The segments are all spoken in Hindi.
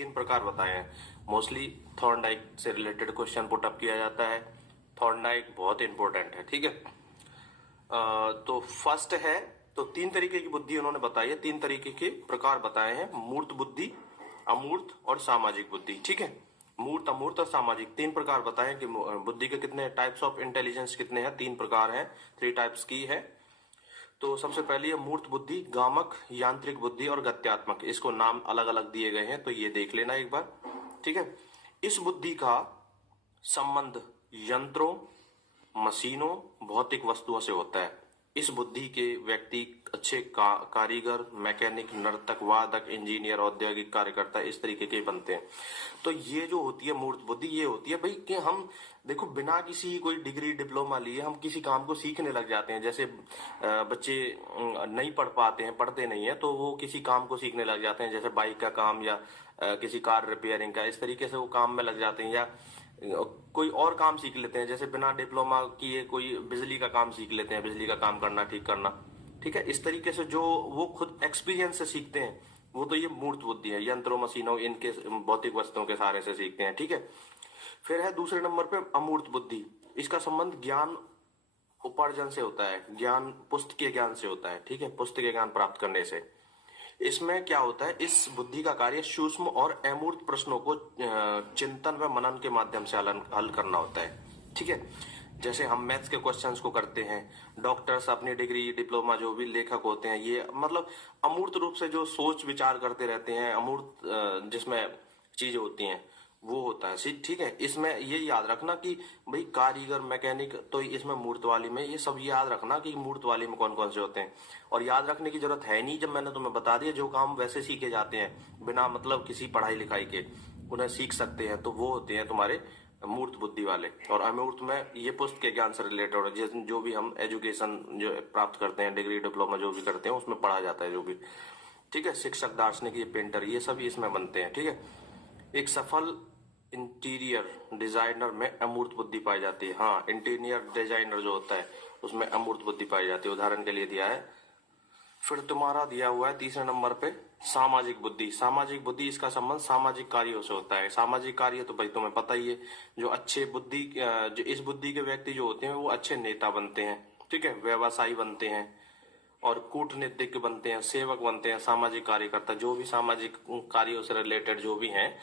तीन प्रकार बताए हैं। मोस्टली थॉर्नडाइक से रिलेटेड क्वेश्चन पुट अप किया जाता है। थॉर्नडाइक बहुत इंपॉर्टेंट है, ठीक है। तो फर्स्ट है, तो तीन तरीके की बुद्धि उन्होंने बताई है, तीन तरीके के प्रकार बताए हैं, मूर्त बुद्धि, अमूर्त और सामाजिक बुद्धि, ठीक है। मूर्त, अमूर्त और सामाजिक तीन प्रकार बताए कि बुद्धि के कितने टाइप्स ऑफ इंटेलिजेंस कितने हैं, तीन प्रकार हैं, थ्री टाइप्स की है। तो सबसे पहले है मूर्त बुद्धि, गामक, यांत्रिक बुद्धि और गत्यात्मक। इसको नाम अलग अलग दिए गए हैं, तो ये देख लेना एक बार, ठीक है। इस बुद्धि का संबंध यंत्रों, मशीनों, भौतिक वस्तुओं से होता है। इस बुद्धि के व्यक्ति अच्छे कारीगर, मैकेनिक, नर्तक, वादक, इंजीनियर, औद्योगिक कार्यकर्ता इस तरीके के बनते हैं। तो ये जो होती है मूर्त बुद्धि, ये होती है भाई कि हम देखो बिना किसी कोई डिग्री डिप्लोमा लिए हम किसी काम को सीखने लग जाते हैं। जैसे बच्चे नहीं पढ़ पाते हैं, पढ़ते नहीं है, तो वो किसी काम को सीखने लग जाते हैं, जैसे बाइक का काम या किसी कार रिपेयरिंग का, इस तरीके से वो काम में लग जाते हैं। या कोई और काम सीख लेते हैं, जैसे बिना डिप्लोमा किए कोई बिजली का काम सीख लेते हैं, बिजली का काम करना, ठीक करना, ठीक है। इस तरीके से जो वो खुद एक्सपीरियंस से सीखते हैं, वो तो ये मूर्त बुद्धि है, यंत्रों, मशीनों, इनके भौतिक वस्तुओं के सहारे से सीखते हैं, ठीक है। फिर है दूसरे नंबर पे अमूर्त बुद्धि। इसका संबंध ज्ञान उपार्जन से होता है, ज्ञान पुस्तकीय ज्ञान से होता है, ठीक है, पुस्तकीय ज्ञान प्राप्त करने से। इसमें क्या होता है, इस बुद्धि का कार्य सूक्ष्म और अमूर्त प्रश्नों को चिंतन व मनन के माध्यम से हल करना होता है, ठीक है। जैसे हम मैथ्स के क्वेश्चंस को करते हैं, डॉक्टर्स अपनी डिग्री डिप्लोमा जो भी लेखक होते हैं, ये मतलब अमूर्त रूप से जो सोच विचार करते रहते हैं, अमूर्त जिसमें चीजें होती हैं, वो होता है, ठीक है। इसमें ये याद रखना कि भाई कारीगर, मैकेनिक, तो इसमें मूर्त वाली में ये सब याद रखना कि मूर्त वाली में कौन कौन से होते हैं। और याद रखने की जरूरत है नहीं, जब मैंने तुम्हें बता दिया, जो काम वैसे सीखे जाते हैं बिना मतलब किसी पढ़ाई लिखाई के, उन्हें सीख सकते हैं, तो वो होते हैं तुम्हारे मूर्त बुद्धि वाले। और अमूर्त में ये पुस्तक के ज्ञान से रिलेटेड जो भी हम एजुकेशन जो प्राप्त करते हैं, डिग्री डिप्लोमा जो भी करते हैं, उसमें पढ़ा जाता है जो भी, ठीक है। शिक्षक, दार्शनिक, ये पेंटर, ये सब इसमें बनते हैं, ठीक है। एक सफल इंटीरियर डिजाइनर में अमूर्त बुद्धि पाई जाती है। हाँ, इंटीरियर डिजाइनर जो होता है उसमें अमूर्त बुद्धि पाई जाती है, उदाहरण के लिए दिया है। फिर तुम्हारा दिया हुआ है तीसरे नंबर पे सामाजिक बुद्धि। सामाजिक बुद्धि, इसका संबंध सामाजिक कार्यों से होता है। सामाजिक कार्य तो भाई तुम्हें पता ही है, जो अच्छे बुद्धि, जो इस बुद्धि के व्यक्ति जो होते हैं वो अच्छे नेता बनते हैं, ठीक है, व्यवसायी बनते हैं और कूटनीतिज्ञ बनते हैं, सेवक बनते हैं, सामाजिक कार्यकर्ता, जो भी सामाजिक कार्यों से रिलेटेड जो भी हैं,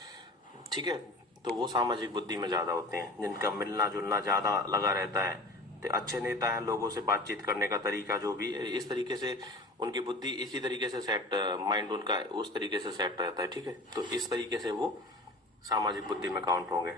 ठीक है। तो वो सामाजिक बुद्धि में ज्यादा होते हैं, जिनका मिलना जुलना ज्यादा लगा रहता है। तो अच्छे नेता हैं, लोगों से बातचीत करने का तरीका जो भी इस तरीके से, उनकी बुद्धि इसी तरीके से सेट, माइंड उनका उस तरीके से सेट रहता है, ठीक है। तो इस तरीके से वो सामाजिक बुद्धि में काउंट होंगे।